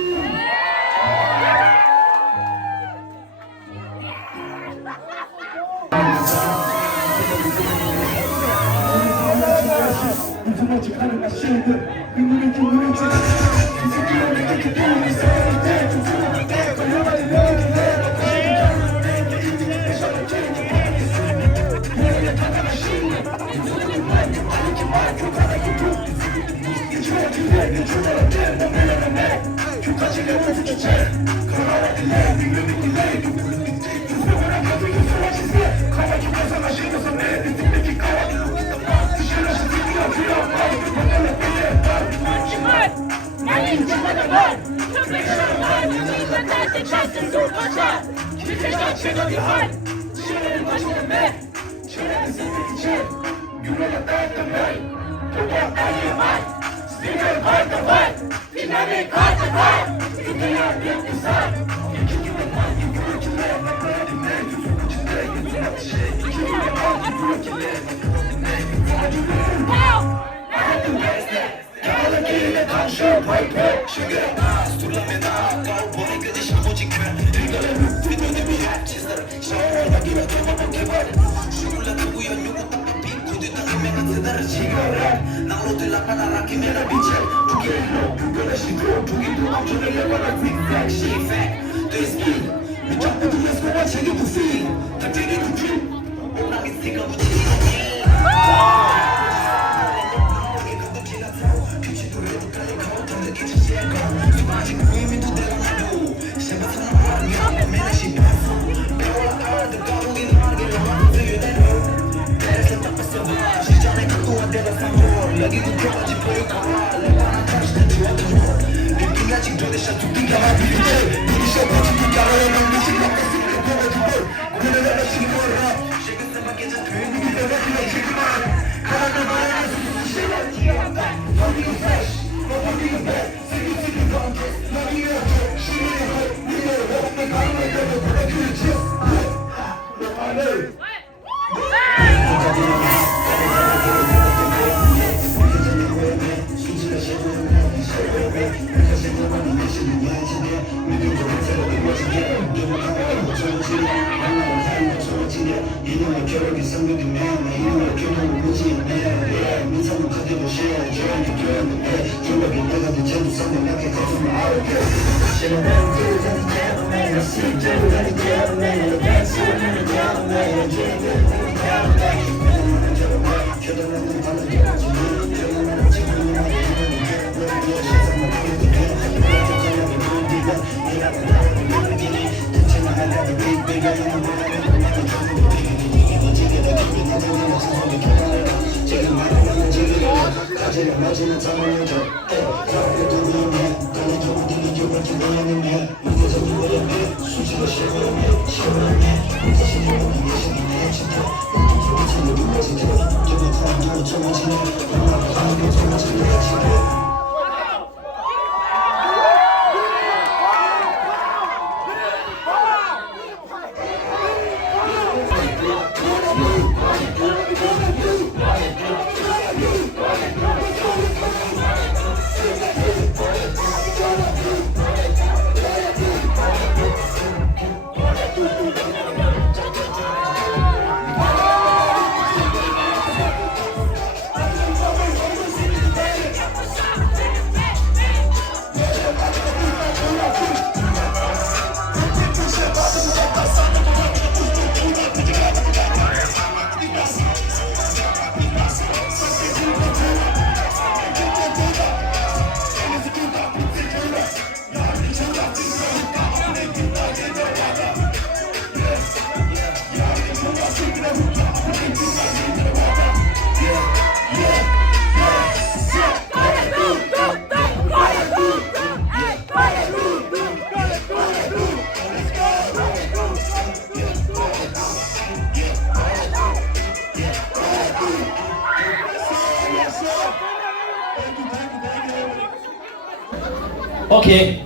오케이.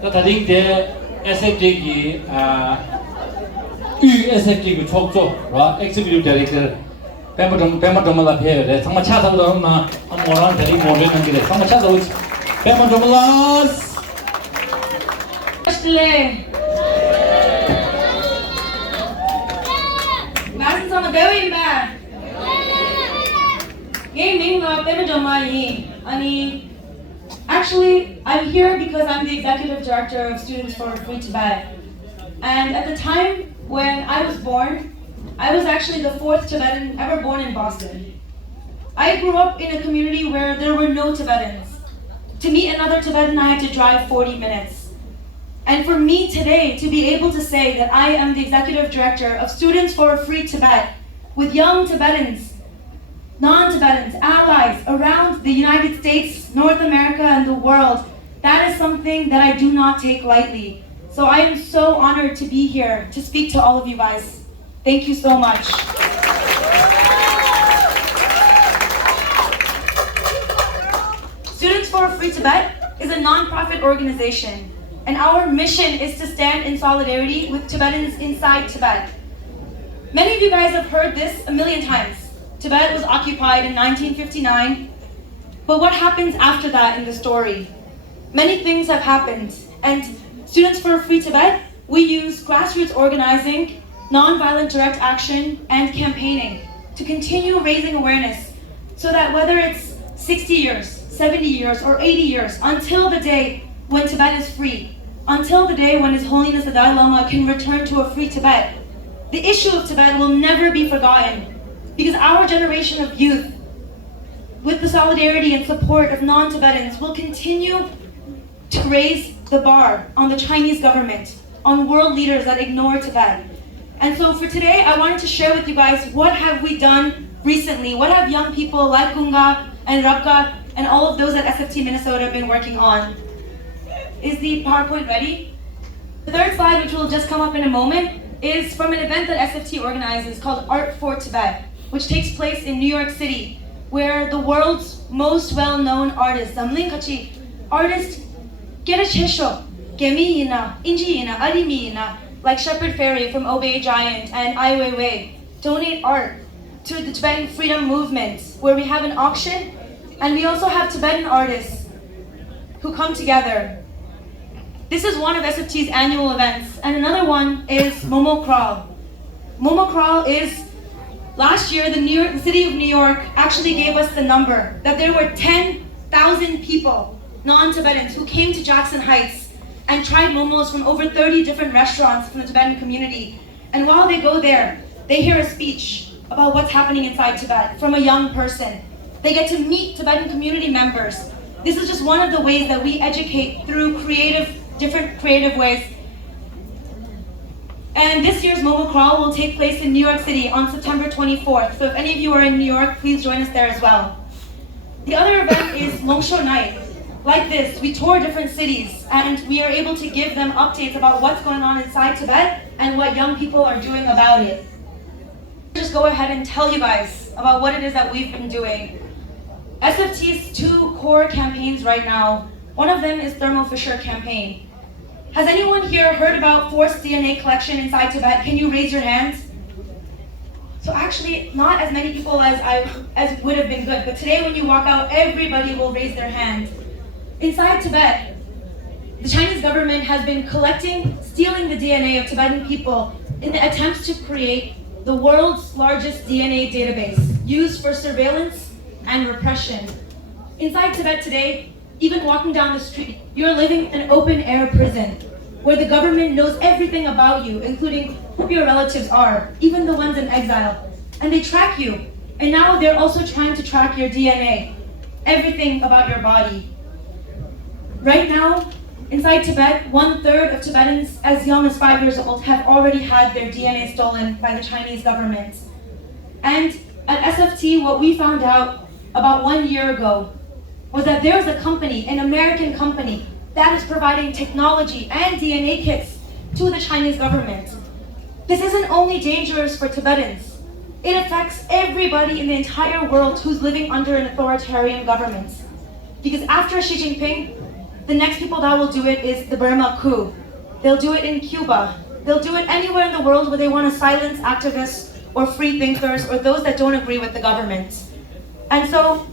또 다른 데 SFT 유 SFT 그 촉촉, 라 엑스큐티브 다이렉터 배만 라피에 정말 차사보다 나 뭐라는 대리 모르는 게 정말 차사 배만 좀 라스. Madison on the very back. Actually, I'm here because I'm the executive director of Students for Free Tibet. And at the time when I was born, I was actually the 4th Tibetan ever born in Boston. I grew up in a community where there were no Tibetans. To meet another Tibetan, I had to drive 40 minutes. And for me today to be able to say that I am the executive director of Students for Free Tibet with young Tibetans, non-Tibetans, allies around the United States, North America, and the world, that is something that I do not take lightly. So I am so honored to be here to speak to all of you guys. Thank you so much. Students for Free Tibet is a non-profit organization, and our mission is to stand in solidarity with Tibetans inside Tibet. Many of you guys have heard this a million times. Tibet was occupied in 1959, but what happens after that in the story? Many things have happened, and Students for Free Tibet, we use grassroots organizing, nonviolent direct action, and campaigning to continue raising awareness so that whether it's 60 years, 70 years, or 80 years, until the day when Tibet is free, until the day when His Holiness the Dalai Lama can return to a free Tibet, the issue of Tibet will never be forgotten because our generation of youth, with the solidarity and support of non-Tibetans, will continue to raise the bar on the Chinese government, on world leaders that ignore Tibet. And so for today, I wanted to share with you guys what have we done recently, what have young people like Gunga and Rabga and all of those at SFT Minnesota been working on. Is the PowerPoint ready? The third slide, which will just come up in a moment, is from an event that SFT organizes called Art for Tibet, which takes place in New York City, where the world's most well-known artists, artist Gerachesho, Gemi-ina, Inji-ina, Arimi-ina, like Shepherd Fairy from Obey Giant and Ai Weiwei, donate art to the Tibetan freedom movement, where we have an auction, and we also have Tibetan artists who come together. This is one of SFT's annual events, and another one is Momo Crawl. Momo Crawl is, last year the city of New York actually gave us the number that there were 10,000 people, non-Tibetans, who came to Jackson Heights and tried momos from over 30 different restaurants from the Tibetan community. And while they go there, they hear a speech about what's happening inside Tibet from a young person. They get to meet Tibetan community members. This is just one of the ways that we educate through different creative ways. And this year's Momo Crawl will take place in New York City on September 24th. So if any of you are in New York, please join us there as well. The other event is Longsho Nite. Like this, we tour different cities and we are able to give them updates about what's going on inside Tibet and what young people are doing about it. Just go ahead and tell you guys about what it is that we've been doing. SFT's 2 core campaigns right now, one of them is Thermo Fisher campaign. Has anyone here heard about forced DNA collection inside Tibet? Can you raise your hands? So actually, not as many people as would have been good, but today when you walk out, everybody will raise their hand. Inside Tibet, the Chinese government has been stealing the DNA of Tibetan people in the attempts to create the world's largest DNA database used for surveillance and repression. Inside Tibet today, even walking down the street, you're living in an open-air prison where the government knows everything about you, including who your relatives are, even the ones in exile. And they track you. And now they're also trying to track your DNA, everything about your body. Right now, inside Tibet, 1/3 of Tibetans as young as 5 years old have already had their DNA stolen by the Chinese government. And at SFT, what we found out about 1 year ago was that there's a company, an American company, that is providing technology and DNA kits to the Chinese government. This isn't only dangerous for Tibetans, it affects everybody in the entire world who's living under an authoritarian government. Because after Xi Jinping, the next people that will do it is the Burma coup. They'll do it in Cuba. They'll do it anywhere in the world where they want to silence activists or free thinkers or those that don't agree with the government. And so,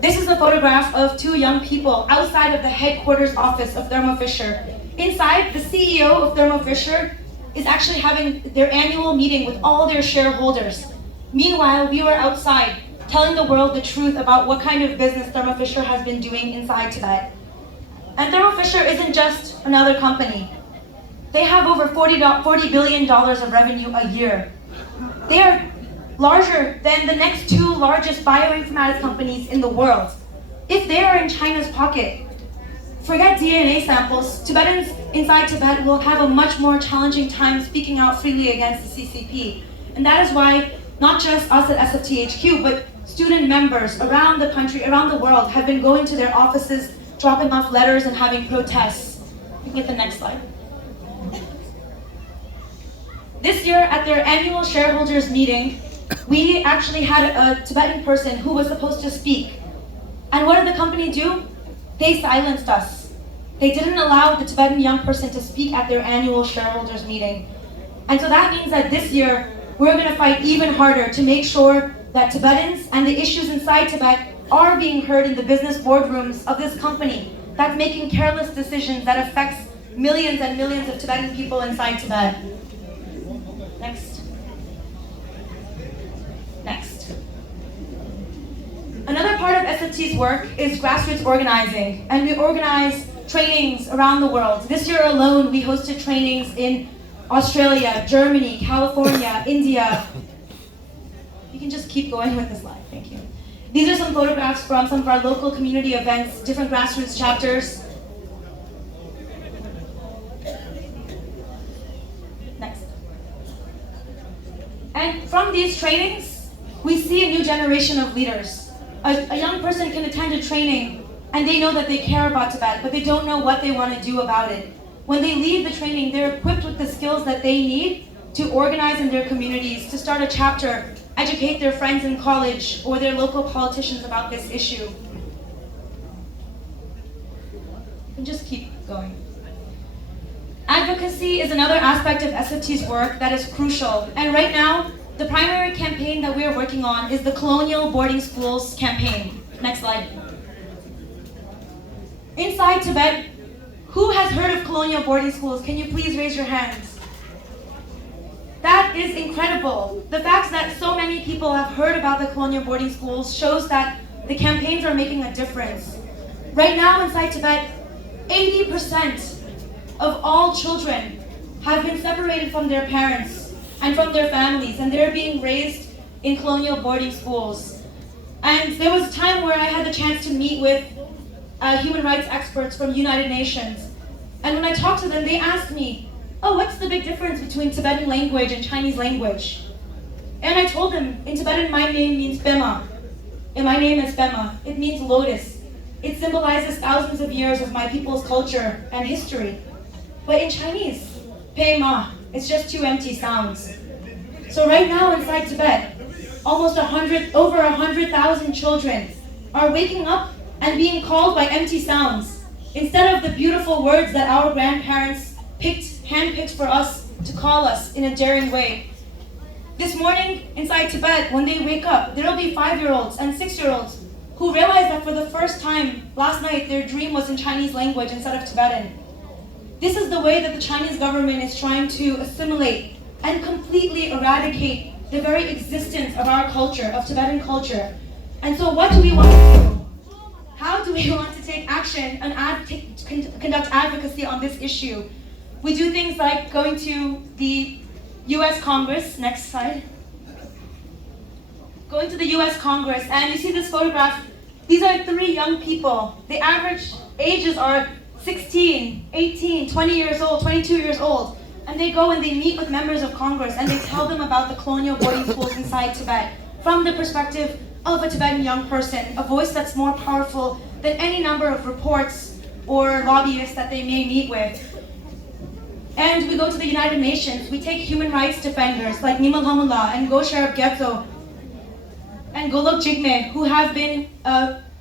this is a photograph of two young people outside of the headquarters office of Thermo Fisher. Inside, the CEO of Thermo Fisher is actually having their annual meeting with all their shareholders. Meanwhile, we were outside telling the world the truth about what kind of business Thermo Fisher has been doing inside Tibet. And Thermo Fisher isn't just another company. They have over $40 billion of revenue a year. They are larger than the next two largest bioinformatics companies in the world. If they are in China's pocket, forget DNA samples, Tibetans inside Tibet will have a much more challenging time speaking out freely against the CCP. And that is why not just us at SFTHQ, but student members around the country, around the world, have been going to their offices, dropping off letters and having protests. You can get the next slide. This year at their annual shareholders meeting, we actually had a Tibetan person who was supposed to speak. And what did the company do? They silenced us. They didn't allow the Tibetan young person to speak at their annual shareholders meeting. And so that means that this year, we're going to fight even harder to make sure that Tibetans and the issues inside Tibet are being heard in the business boardrooms of this company that's making careless decisions that affects millions and millions of Tibetan people inside Tibet. Next. Next. Another part of SFT's work is grassroots organizing, and we organize trainings around the world. This year alone, we hosted trainings in Australia, Germany, California, India. You can just keep going with the slide, thank you. These are some photographs from some of our local community events, different grassroots chapters. Next. And from these trainings, we see a new generation of leaders. A young person can attend a training and they know that they care about Tibet, but they don't know what they want to do about it. When they leave the training, they're equipped with the skills that they need to organize in their communities, to start a chapter, educate their friends in college or their local politicians about this issue. And just keep going. Advocacy is another aspect of SFT's work that is crucial. And right now, the primary campaign that we are working on is the Colonial Boarding Schools campaign. Next slide. Inside Tibet, who has heard of colonial boarding schools? Can you please raise your hands? That is incredible. The fact that so many people have heard about the colonial boarding schools shows that the campaigns are making a difference. Right now inside Tibet, 80% of all children have been separated from their parents and from their families, and they're being raised in colonial boarding schools. And there was a time where I had the chance to meet with human rights experts from United Nations. And when I talked to them, they asked me, oh, what's the big difference between Tibetan language and Chinese language? And I told them, in Tibetan, my name means Pema. And my name is Pema. It means lotus. It symbolizes thousands of years of my people's culture and history. But in Chinese, Pema, it's just two empty sounds. So right now inside Tibet, over 100,000 children are waking up and being called by empty sounds, instead of the beautiful words that our grandparents handpicked for us to call us in a daring way. This morning, inside Tibet, when they wake up, there'll be 5-year-olds and 6-year-olds who realize that for the first time last night, their dream was in Chinese language instead of Tibetan. This is the way that the Chinese government is trying to assimilate and completely eradicate the very existence of our culture, of Tibetan culture. And so what do we want to do? How do we want to take action and conduct advocacy on this issue? We do things like going to the US Congress, next slide. Going to the US Congress, and you see this photograph. These are 3 young people. The average ages are 16, 18, 20 years old, 22 years old. And they go and they meet with members of Congress and they tell them about the colonial boarding schools inside Tibet from the perspective of a Tibetan young person, a voice that's more powerful than any number of reports or lobbyists that they may meet with. And we go to the United Nations. We take human rights defenders like Nima Lamula and Gosharab Getzo and Golok Jigme, who have been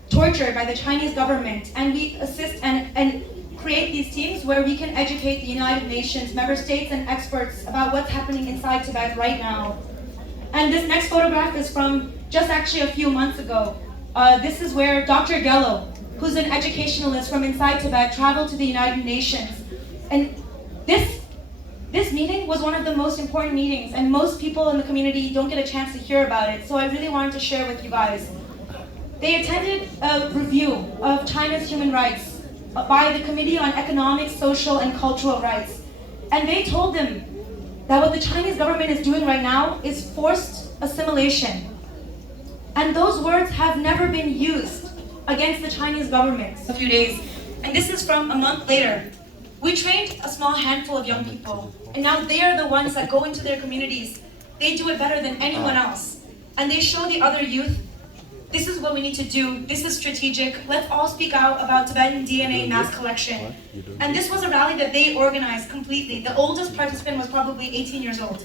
tortured by the Chinese government, and we assist and create these teams where we can educate the United Nations, member states, and experts about what's happening inside Tibet right now. And this next photograph is from just actually a few months ago. This is where Dr. Gello, who's an educationalist from inside Tibet, traveled to the United Nations. And this meeting was one of the most important meetings, and most people in the community don't get a chance to hear about it, so I really wanted to share with you guys. They attended a review of China's human rights by the Committee on Economic, Social, and Cultural Rights. And they told them that what the Chinese government is doing right now is forced assimilation. And those words have never been used against the Chinese government a few days. And this is from a month later. We trained a small handful of young people, and now they are the ones that go into their communities. They do it better than anyone else. And they show the other youth, this is what we need to do, this is strategic, let's all speak out about Tibetan DNA mass collection. And this was a rally that they organized completely. The oldest participant was probably 18 years old.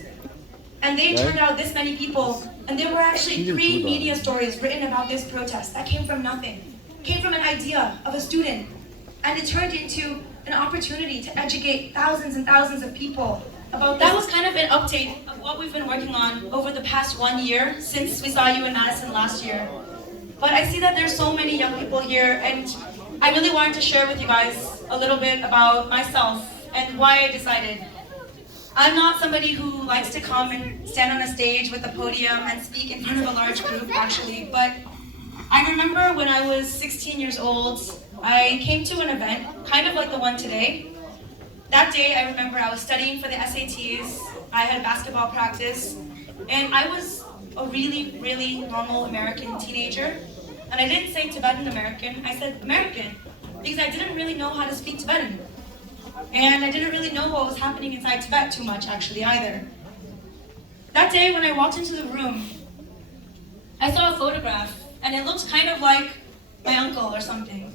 And they turned out this many people, and there were actually 3 media stories written about this protest that came from nothing. Came from an idea of a student, and it turned into an opportunity to educate thousands and thousands of people about that. Was kind of an update of what we've been working on over the past 1 year since we saw you in Madison last year. But I see that there's so many young people here, and I really wanted to share with you guys a little bit about myself and why I decided. I'm not somebody who likes to come and stand on a stage with a podium and speak in front of a large group, actually, but I remember when I was 16 years old, I came to an event, kind of like the one today. That day, I remember I was studying for the SATs, I had basketball practice, and I was a really, really normal American teenager. And I didn't say Tibetan American, I said American, because I didn't really know how to speak Tibetan. And I didn't really know what was happening inside Tibet too much, actually, either. That day, when I walked into the room, I saw a photograph, and it looked kind of like my uncle or something.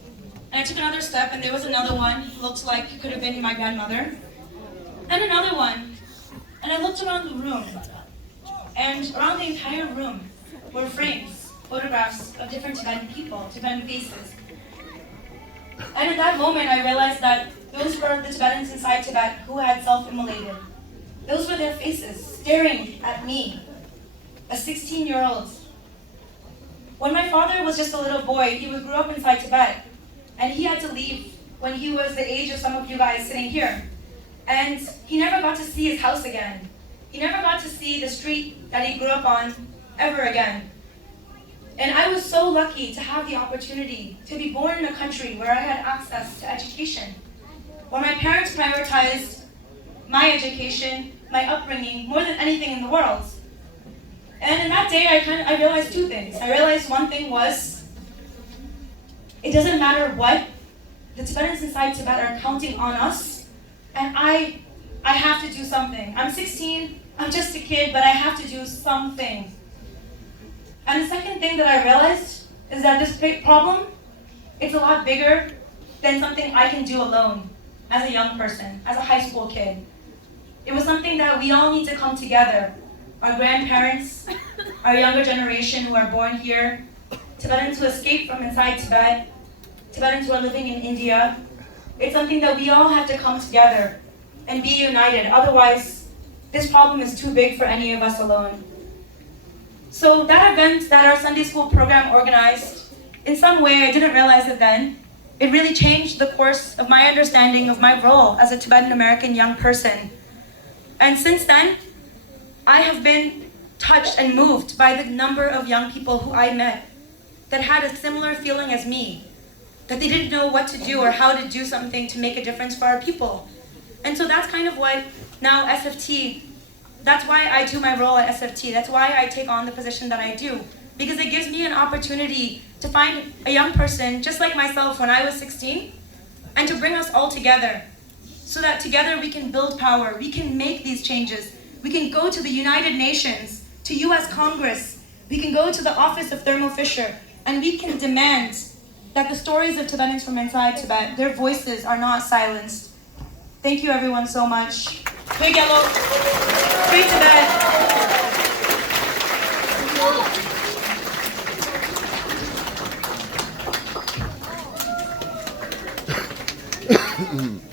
And I took another step, and there was another one, looked like it could have been my grandmother. And another one, and I looked around the room, and around the entire room were frames, photographs of different Tibetan people, Tibetan faces. And in that moment, I realized that those were the Tibetans inside Tibet who had self-immolated. Those were their faces, staring at me, a 16-year-old. When my father was just a little boy, he grew up inside Tibet, and he had to leave when he was the age of some of you guys sitting here. And he never got to see his house again. He never got to see the street that he grew up on ever again. And I was so lucky to have the opportunity to be born in a country where I had access to education, where my parents prioritized my education, my upbringing, more than anything in the world. And in that day, I realized 2 things. I realized one thing was, it doesn't matter what, the Tibetans inside Tibet are counting on us, and I have to do something. I'm 16, I'm just a kid, but I have to do something. And the second thing that I realized is that this big problem, it's a lot bigger than something I can do alone as a young person, as a high school kid. It was something that we all need to come together. Our grandparents, our younger generation who are born here, Tibetans who escaped from inside Tibet, Tibetans who are living in India. It's something that we all have to come together and be united. Otherwise, this problem is too big for any of us alone. So that event that our Sunday school program organized, in some way, I didn't realize it then, it really changed the course of my understanding of my role as a Tibetan American young person. And since then, I have been touched and moved by the number of young people who I met that had a similar feeling as me, that they didn't know what to do or how to do something to make a difference for our people. And so that's kind of what now SFT, that's why I do my role at SFT. That's why I take on the position that I do, because it gives me an opportunity to find a young person just like myself when I was 16 and to bring us all together so that together we can build power, we can make these changes. We can go to the United Nations, to US Congress, we can go to the office of Thermo Fisher, and we can demand that the stories of Tibetans from inside Tibet, their voices are not silenced. Thank you everyone so much. Big Yellow, Great Tibet. 음.